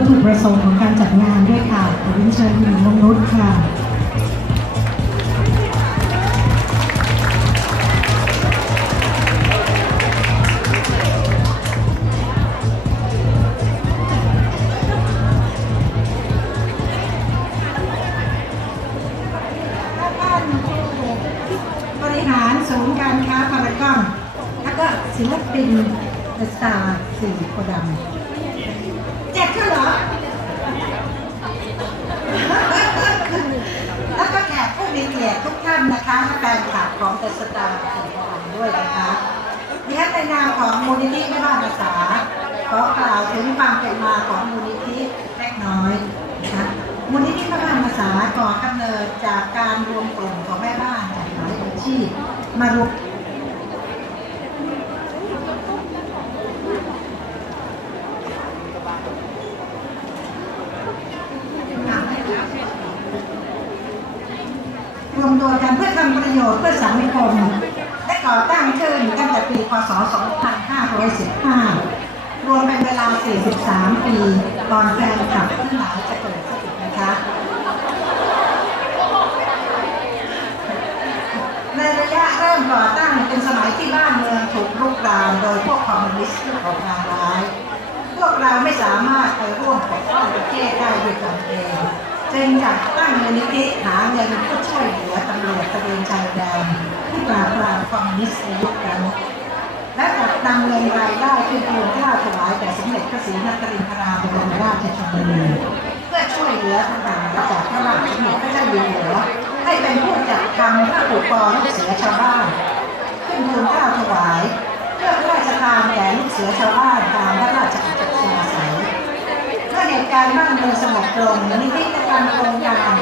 วัตถุประสงค์ของการจัดงานด้วยค่ะขอเรียนเชิญคุณหญิงนงนุชค่ะานนะคะและแฟนคลับของเดอะสตาร์สี่โพธิ์ดำด้วยนะคะดิฉันในนามของมูลนิธิแม่บ้านอาสาขอกล่าวถึงความเป็นมาของมูลนิธิเล็กน้อยนะคะมูลนิธิแม่บ้านอาสาก่อกำเนิดจากการรวมกลุ่มของแม่บ้านจากหลายอาชีพมารวม รวมตัวกันเพื่อทำประโยชน์เพื่อสังคมและก่อตั้งขึ้นตั้งแต่ปีพศ 2515 รวมเป็นเวลา 43 ปีตอนแฟนคลับทั้งหลายจะเกิดสตินะคะในระยะเริ่มก่อตั้งเป็นสมัยที่บ้านเมืองถูกรุกรานโดยพวกคอมมิวนิสต์ที่ก่อการร้าย พวกเราไม่สามารถไปร่วมปกป้องประเทศได้ด้วยตนเอง จึงอยากตั้งมูลนิธิหาเงินเพื่อช่วยเหลือตำรวจตะเวนชายแดนที่ปราบปรามคอมมิสในยุคนั้นและจัดนำเงินรายได้ขึ้นทูลเกล้าถวายแด่สมเด็จพระศรีนครินทราบรมราชชนนีเพื่อช่วยเหลือต่างๆจากพระบาทสมเด็จพระเจ้าอยู่หัวให้เป็นผู้จัดทำพระปกครณ์ลูกเสือชาวบ้านขึ้นทูลเกล้าถวาย เพื่อพระราชทานแก่ลูกเสือชาวบ้านตามพระราช เหตุการณ์บ้านเมืองสงบลงนิติการโครงการ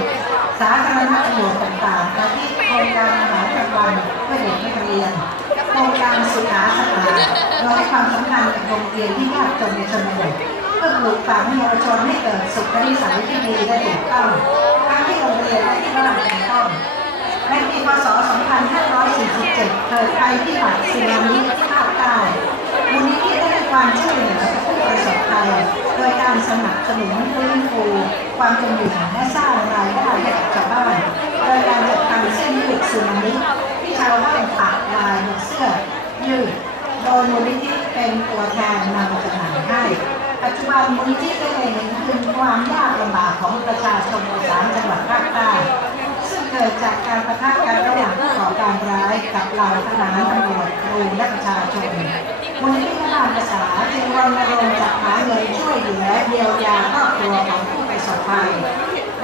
สาธารณประโยชน์ต่างๆอาทิโครงการอาหารกลางวันเพื่อเด็กนักเรียนโครงการสุขาสถานโดยให้ความสำคัญกับโรงเรียนที่ยากจนในชนบทเพื่อปลูกฝังเยาวชนให้เกิดสุขนิสัยที่ดีและถูกต้องทั้งที่โรงเรียนและที่บ้านเป็นต้นในปีพศ2547 เกิดภัยพิบัติสึนามิที่ภาคใต้ ความช่วยเหลือผู้ประสบภัยโดยการสนับสนุนฟื้นฟูความเป็นอยู่และสร้างรายได้ให้กับชาวบ้านโดยการจัดทำเส้นยืดสึนามิที่ชาวบ้านปักลายบนเสื้อยืดโดยมูลนิธิเป็นตัวแทนนำมาจำหน่ายให้ปัจจุบันมูลนิธิได้เห็นถึงความยากลำบากของประชาชนสามจังหวัดภาคใต้ กิดจากการประทะกันระหว่างผู้ก่อการร้ายกับเหล่าทหารตำรวจครูและประชาชนมูลนิธิบ้านภาษาจึงรณรงค์จัดหาเงินช่วยเหลือเยียวยาครอบครัวของผู้ประสบภัย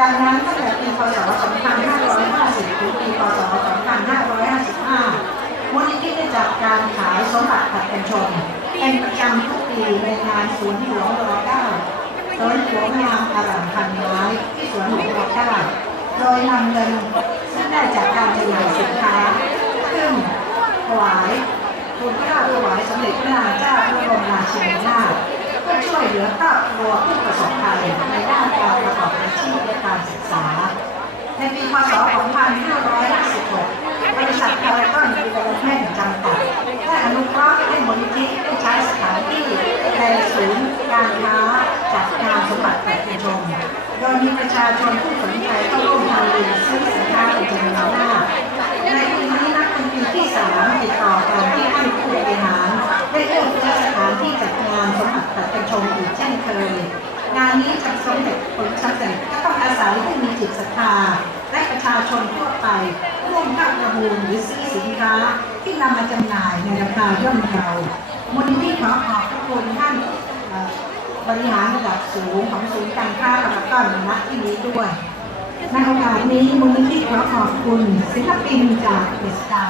ดังนั้นตั้งแต่ปีพศ 2550 ถึงปีพศ 2555 มูลนิธิได้จัดการขายสมบัติผัดกันชนเป็นประจำทุกปีในงานสวนหลวงร9สวนหลวงงามอร่ามพันไม้ที่สวนหลวงร9โดยนำเงินซึ่งได้จากการจำหน่ายสินค้า ขึ้นถ วายทูลเกล้าถวายสมเด็จพระนางเจ้าพระบรมราชินีนาถเพื่อช่วยเหลือครอบครัวผู้ประสบภัยในด้านการประกอบอาชีพและการศึกษา ในปีพศ 2556 บริษัทพารากอนดีเวลเมนต์จำกัดได้อนุเคราะห์ให้มูลนิธิได้ใช้สถานที่ในศูนย์การค้าจัดงานสมบัติแห่งชมโดยมีประชาชนผู้สนใจเข้าร่วมทำบุญซื้อสินค้าเป็นจำนวนมากในปีนี้นับเปีที่สามติดต่อกันที่ท่านผู้บริหาร ได้เลือกใช้สถานที่จัดงานสมบัติแห่งชมอีกเช่นเคย งานนี้จะสมเด็จผลสำเร็จก็ต้องอาศัยผู้มีจิตศรัทธาและประชาชนทั่วไป ร่วมเข้าประมูลหรือซื้อสินค้าที่นำมาจำหน่ายในราคาย่อมเยามูลนิธิขอขอบพระคุณท่านบริหารระดับสูงของศูนย์การค้าพารากอนณที่นี้ด้วย ในโอกาสนี้มูลนิธิขอขอบคุณศิลปินจากเดสตา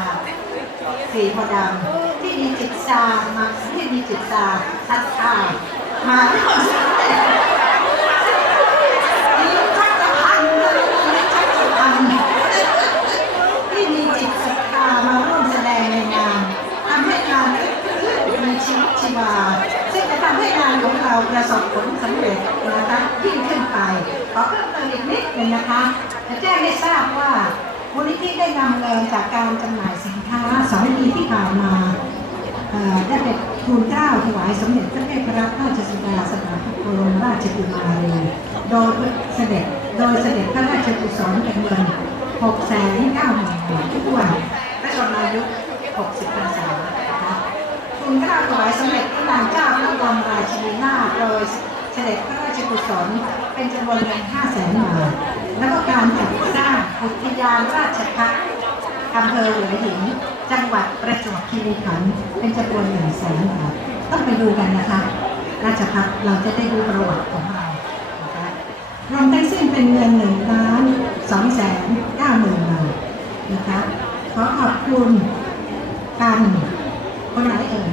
สีพธิ์ดำที่มีจิตศามาที่มีจิตศาสตร์ศรัทธามาร่วมแสดงลิ้นชักจะพันเลยลิ้นชักจะพันที่มีจิตศรัทธามาร่วมแสดงในงานทำให้งานมีชีวิตชีวาซึ่งจะทำให้งานของเราประสบผลสำเร็จนะคะยิ่งขึ้นไปขอเพิ่มเติม กนิดหนึงนะคะจะแจ้งให้ทราบว่ามูลนิธิได้นำเงินจากการจำหน่ายสินค้าสองปีที่ผ่านมาได้เป็นทูลเกล้าถวายสมเด็จพระเทพรัตนราชสุดาสยามบรมราชกุมารีโดยเสด็จโดยเสด็จพระราชกุศลเป็นเงิน6แสน9หมื่นบาททุกวันพระชนมายุ60พรรษานะคะทุนเกล้าถวายสมเด็จพระนางเจ้าพระบรมราชินีนาถโดย เสด็จพระราชกุศลเป็นจำนวนเงิน5แสนบาท แล้วก็การจัดสร้างอุทยานราชพักษ์อำเภอหัวหิน จังหวัดประจวบคีรีขันธ์เป็นจำนวนหนึ่งแสนบาท ต้องไปดูกันนะคะ ราชพักษ์เราจะได้ดูประวัติของเรานะคะรวมทั้งสิ้นเป็นเงินหนึ่งล้านสองแสนเก้าหมื่นบาทนะคะ ขอขอบคุณกันคนไหนเอ่ย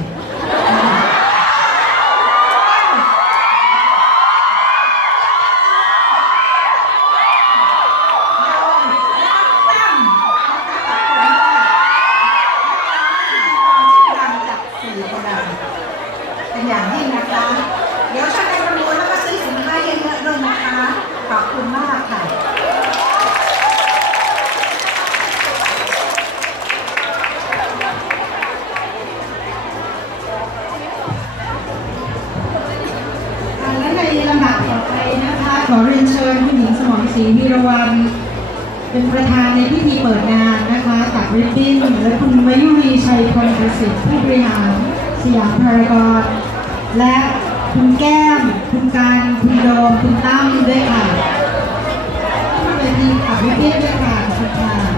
คุณแก้ม คุณการ คุณโดม คุณตั้มด้วยค่ะขึ้นเวทีตัดริบบิ้นด้วยค่ะขอบคุณค่ะ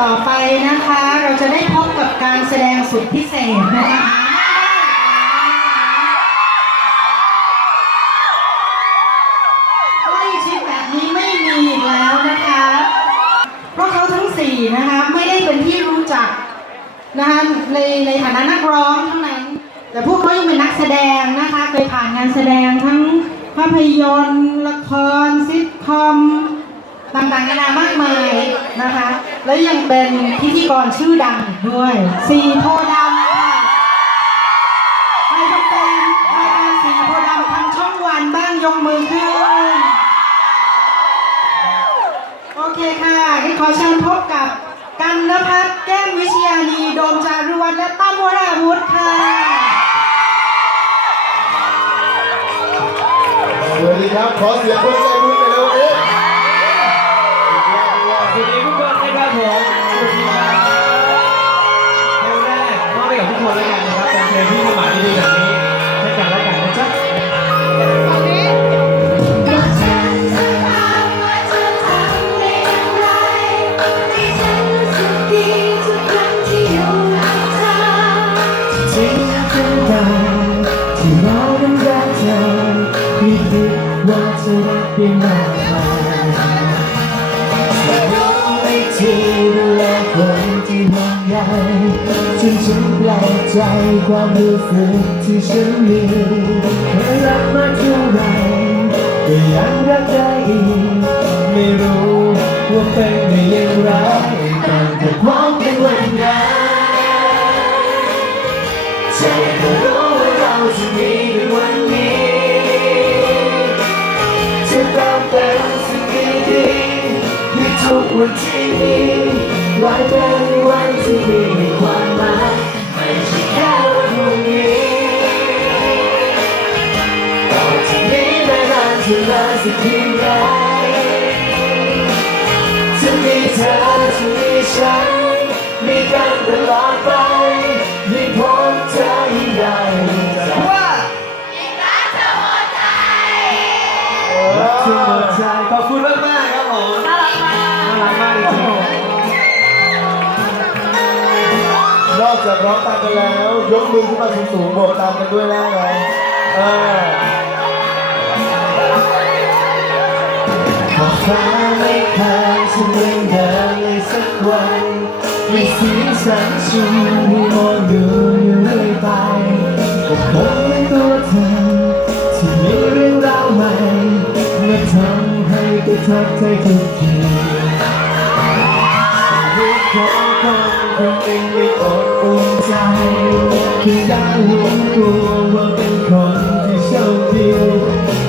ต่อไปนะคะ เราจะได้พบกับการแสดงสุดพิเศษนะคะ เป็นที่รู้จักนะคะในในฐานะนักร้องเท่านั้น แต่พวกเขายังเป็นนักแสดงนะคะ เคยผ่านงานแสดงทั้งภาพยนตร์ ละครซิทคอม ต่างๆนานามากมายนะคะ แล้วยังเป็นพิธีกรชื่อ ดังอีกด้วยสีโพธิ์ดำค่ะใครเป็นแฟนรายการสีโพธิ์ดำทางช่องวันบ้างยกมือขึ้น โอเคค่ะงั้นขอเชิญพบกับกันนภัทรแก้มวิชยานีโดมจารุวัฒน์และตั้มวราวุธค่ะ สวัสดีครับ ขอเสียงคนใจบุญหน่อยเร็วเอ๊ะ สวัสดีทุกคนนะครับผม เป็นที่มีหมายดีแบบนี้ให้กันและกันนะจ๊ะจริงเป็นเราที่เรานั้นรักเธอไม่คิดว่าจะรักเพียงมาก จนฉันแปลกใจความรู้สึกที่ฉันมีเคยรักมาเท่าไหรก็ยังรักได้อีก ไม่รู้ว่าเป็นได้อย่างไรแต่จะพร้อมเป็นวันไหนใจก็รู้ว่าเราจะมีในวันนี้จะต้องเป็นสิ่งดีๆให้ทุกวันที่มี กลายเป็นวันที่มีความหมายไม่ใช่แค่วันพรุ่งนี้ต่อจากนี้ไม่นานจะนานสักเพียงใดจะมีเธอจะมีฉันมีกันตลอดไป จากร้องตามกันแล้ว ยกมือขึ้นมาสูงๆโบกตามกันด้วยแล้วนะเออขอฟ้าไม่เคยจะเหมือนเดิมเลยสักวันมีสีสันชูให้มองดูอยู่เรื่อยไปก็คงเป็นตัวเธอที่มีเรื่องราวใหม่มาทำให้กระทับใจทุกทีชีวิตของคน คิดได้รู้ตัวว่าเป็นคนที่โชคดี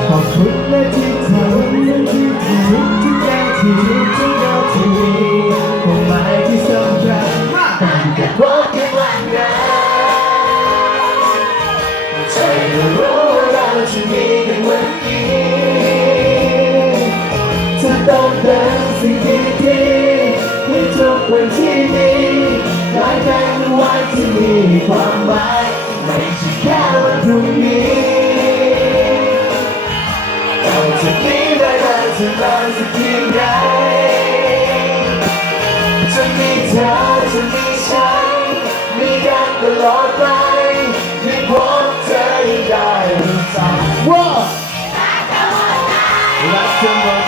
ขอบคุณและที่ทำและที่ทำทุกอย่างที่ ที่มีความหมายไม่ใช่แค่วันพรุ่งนี้เราจะมีได้ได้จะนานสักเพียงใดจะมีเธอจะมีฉันมีกันตลอดไปที่พบเธอได้รู้จักว่ารักเธอหมด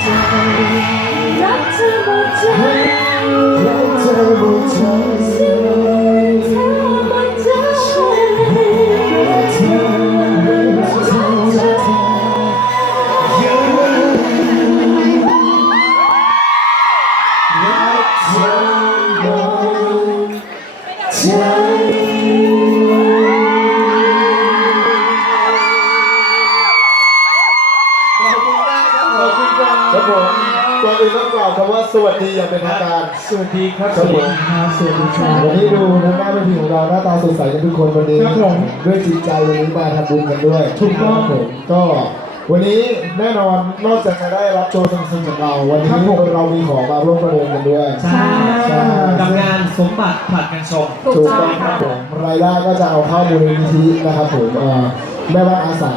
เธอหมดใจรัก ทุกคนวันนี้ครับผมด้วยจิตใจวันนี้มาทำบุญกันด้วยถูกต้อง ครับผมก็วันนี้แน่นอนนอกจากจะได้รับโชว์สนุกๆจากเราวันนี้เรามีของมาร่วมประมูลกันด้วย ใช่ใช่ กับงานสมบัติผลัดกันชม ถูกต้องครับผมรายได้ก็จะเอาเข้ามูลนิธินะครับผมเอ่อแม่บ้านอาสา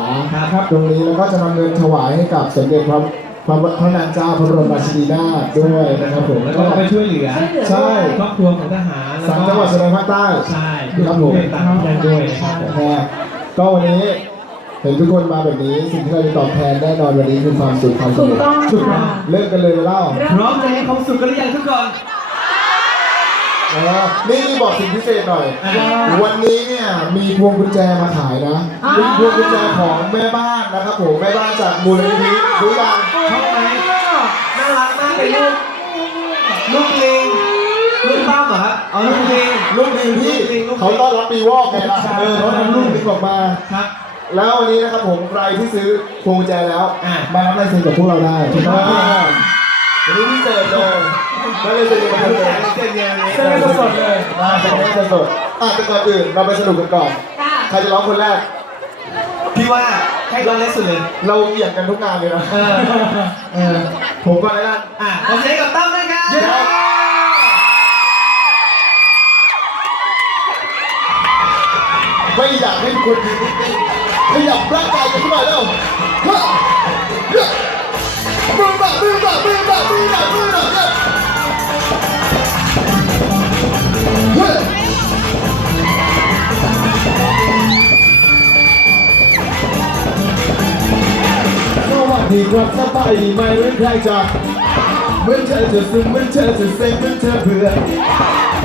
ครับ ตรงนี้แล้วก็จะนำเงินถวายให้กับสมเด็จพระ พระพระนางเจ้าพระบรมราชินีนาถด้วยนะครับผมแล้วก็ไปช่วยเหลือใช่ครอบครัวของทหารแล้วสามก็จังหวัดชายแดนภาคใต้ใช่ครับผมต่างๆได้ด้วยนะครับผมนะฮะก็วันนี้เห็นทุกคนมาแบบนี้สิ่งที่เราจะตอบแทนแน่นอนวันนี้คือความสุขความสนุกถูกต้องถูกต้องค่ะเริ่มกันเลยเล่าพร้อมจะให้ความสุขกันหรือยังทุกคน เออนี่นี่บอกสิ่งพิเศษหน่อยอ่าวันนี้เนี่ยมีพวงกุญแจมาขายนะเป็นพวงกุญแจของแม่บ้านนะครับผมแม่บ้านจากมูลนิธิรู้ยังชอบไหมน่ารักมากเลยลูกลูกลิงลูกตั้มเหรอครับอ๋อลูกลิงลูกลิงที่ลูกลิงลูกลิงเขาต้อนรับปีวอกไงล่ะใช่เออเขาทำลูกลิงออกมาครับแล้ววันนี้นะครับผมใครที่ซื้อพวงกุญแจแล้วอะมารับลายเซ็นกับพวกเราได้ถูกต้องาวันนี้พิเศษเลย มาเลยเซ็นกับพวกแจเรากเต็มเงินเลยเซ็นกันสดๆเลยมาเซ็นกันสดๆอะแต่ก่อนอื่นเราไปสนุกกันก่อนใครจะร้องคนแรก พี่ว่าให้ร้องเล็กสุดเลยเราเกี่ยงกันทุกงานเลยนะผมก่อนแล้วกันอะขอเสียงกับตั้มด้วยครับไม่อยากให้คนยืนนิ่งๆขยับร่างกายกันขึ้นมาแล้วฮ้ยเฮ้ยมือแบบมือแบบมือแบบมือแบบมือแบบ วัสดีครับสบายดีไหมหรือใครจะเหมือนเธอจะซึมเหมือนเธอจะเซ็งเหมือนเธอเบื่อ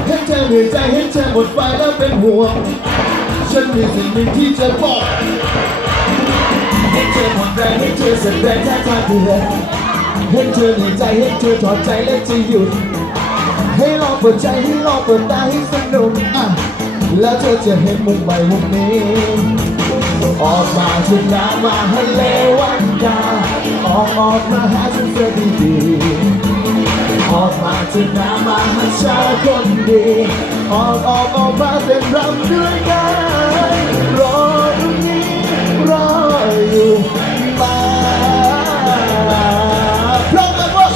เห็นเธอเหนื่อยใจเห็นเธอหมดไฟแล้วเป็นห่วงฉันมีสิ่งหนึ่งที่จะบอกเห็นเธอหมดแรงเห็นเธอแสดงท่าทางเบื่อเห็นเธอเหนื่อยใจเห็นเธอถอดใจและจะหยุด เปิดใจให้ลองเปิดตาให้สนุกอะแล้วเธอจะเห็นมุมใหม่มุมนี้ ออกมาถึงน้ำมาให้เลวันดาออกออกมาหาฉันเสียดีๆออกมาถึงน้ำมาหาชายคนดีออกออกออกมาเต้นรำด้วยกันรอตรงนี้รออยู่มาพร้อมกันว่า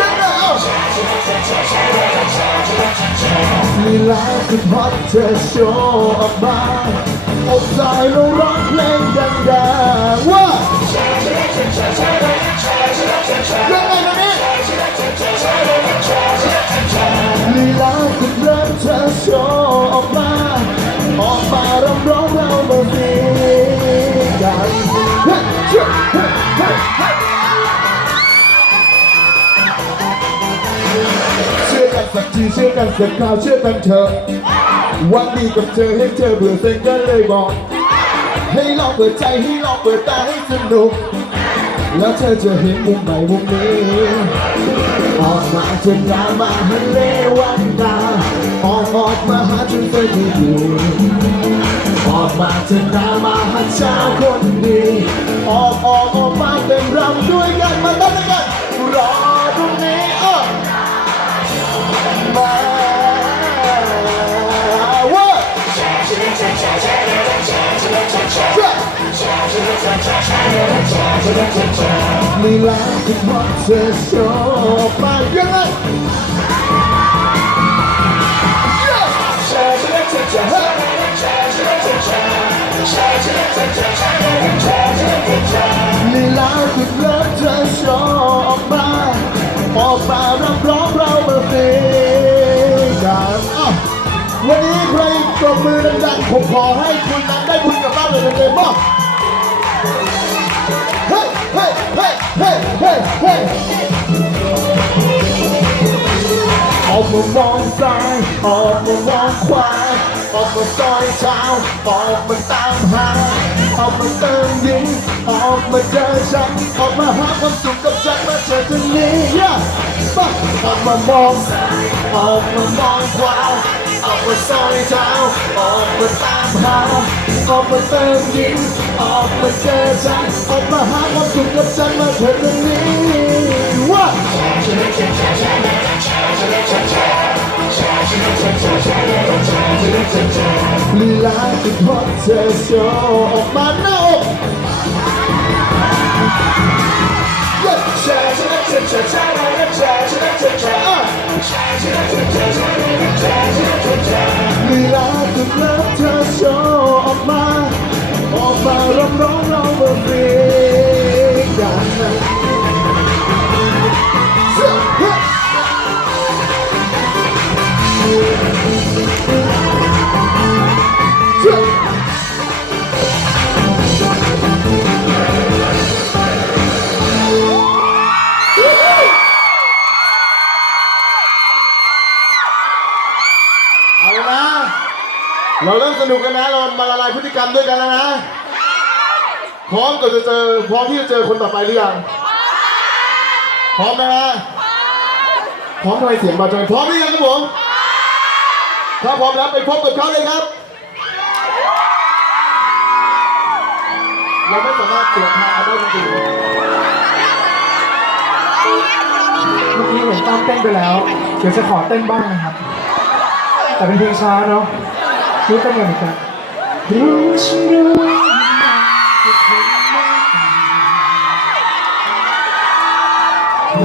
ยังไงเอาลีลาคือพอเธอโชว์ออกมาอกใจลงร้องเพลงดังๆว่ายังไงนะนี่ลีลาคือเริ่มเธอโชว์ออกมา ออกมารำร้องเรามาดีกันเฮ้ยเฮ้ยเฮ้ยเฮ้ยเฮ้ยเชื่อกัน สักทีเชื่อกันเสักคราวเชื่อกันเถอะวันดีกับเธอให้เธอเบื่อเซ็งก็เลยบอก ให้ลองเปิดใจให้ลองเปิดตาให้สนุก แล้วเธอจะเห็นมุมใหม่มุมนี้ออกมาจนดามาฮันเลวันดาออกออกมาหาจนเธอดีดีออกมาจนดามาหาชาคนดีออกออกออกมาเต้นรำด้วยกันมาเต้นด้วยกันรอตรงนี้ มาว่าลีลาที่พอเธอโชว์มายังไงลีลาที่เลิฟเธอโชว์ออกมาออกมารับร้องเรามา สิกันอ้าววันนี้ใครตบมือดังๆผมขอให้คุณนั้นได้บุญกลับบ้านเลยเต็มๆบ้างเฮ้ยเฮ้ยเฮ้ยเฮ้ยเฮ้ยเฮ้ยออกมามองซ้ายออกมามองขวาออกมาซอยเท้าออกมาตามหา ออกมาเติมยิ้มออกมาเจอฉันออกมาหาความสุขกับฉันมาเจอที่นี่ yeah มาออกมามองออกมามองขวาออกมาซอยเท้าออกมาตามหาออกมาเติมยิ้มออกมาเจอฉันออกมาหาความสุขกับฉันมาเถิดวันนี้ว่า ลีลาคือพอเธอโชว์ออกมาหน้าอกเย้แชร์ชนะแชร์แชร์แชร์แชร์ชนะแชร์แชร์อะลีลาคือพอเธอโชว์ออกมา ออกมาร้องร้องร้องเบอร์ฟรี เริ่มสนุกกันนะเรามาละลายพฤติกรรมด้วยกันแล้วนะ พร้อมกับจะเจอ พร้อมที่จะเจอคนต่อไปหรือยัง พร้อมนะฮะพร้อมทำไมเสียงบาจังพร้อมหรือยังครับผมถ้าพร้อมแล้วไปพบกับเขาเลยครับเราไม่สามารถเสียทางได้จริงเมื่อกี้เห็นตั้มเต้นไปแล้ว เดี๋ยวจะขอเต้นบ้างนะครับ แต่เป็นเพลงช้าเนาะ รู้เต้นกันเหมือนกันรู้ฉันรู้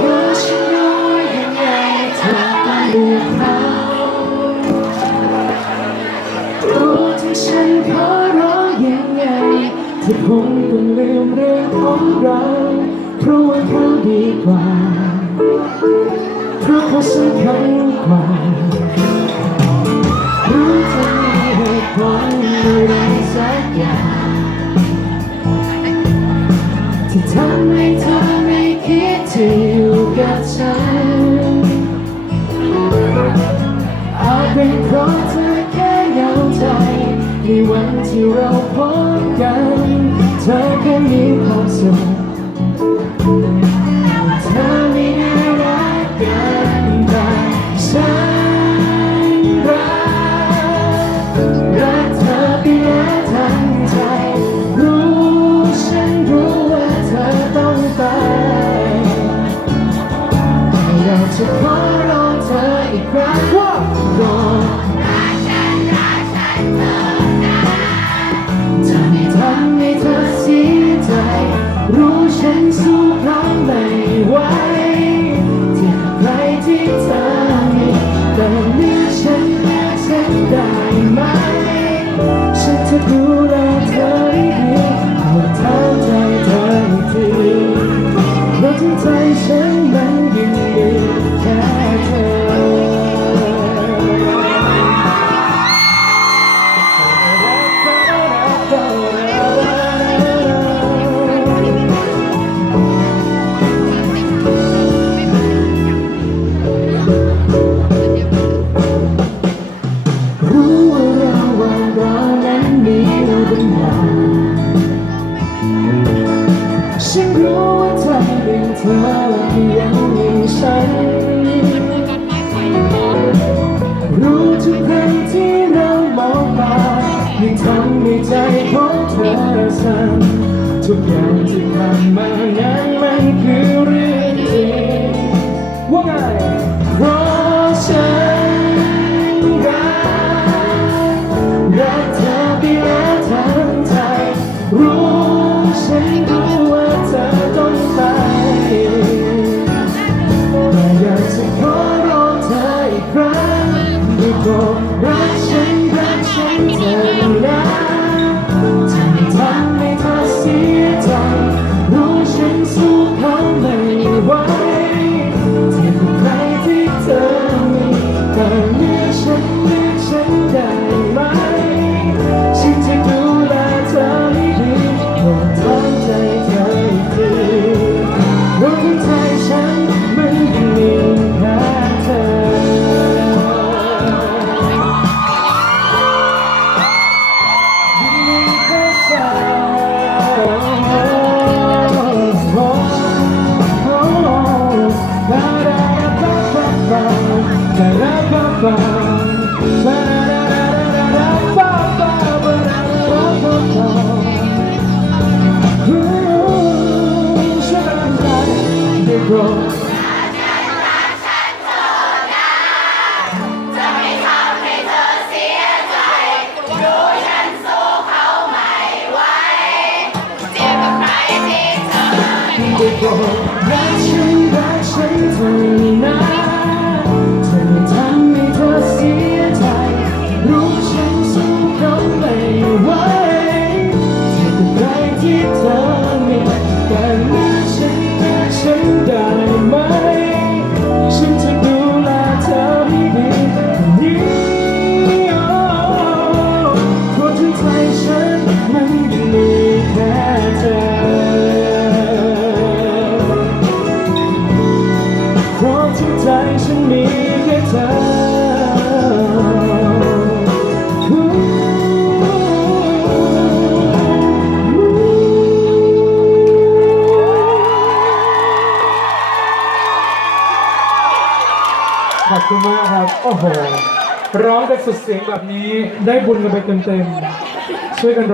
รู้ฉันรู้ยังไงเธอต้องเลือกเขารู้ที่ฉันขอร้องยังไงที่ผมต้องลืมเรื่องของเราเพราะว่าเขาดีกว่าเพราะเขาสำคัญกว่า ที่อยู่กับฉันอาจเป็นเพราะเธอแค่เหงาใจในวันที่เราพบ ทุกอย่างที่ผ่านมานั้นมันคือ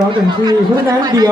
ร้องเต็มที่เพราะฉะนั้นเดี๋ยว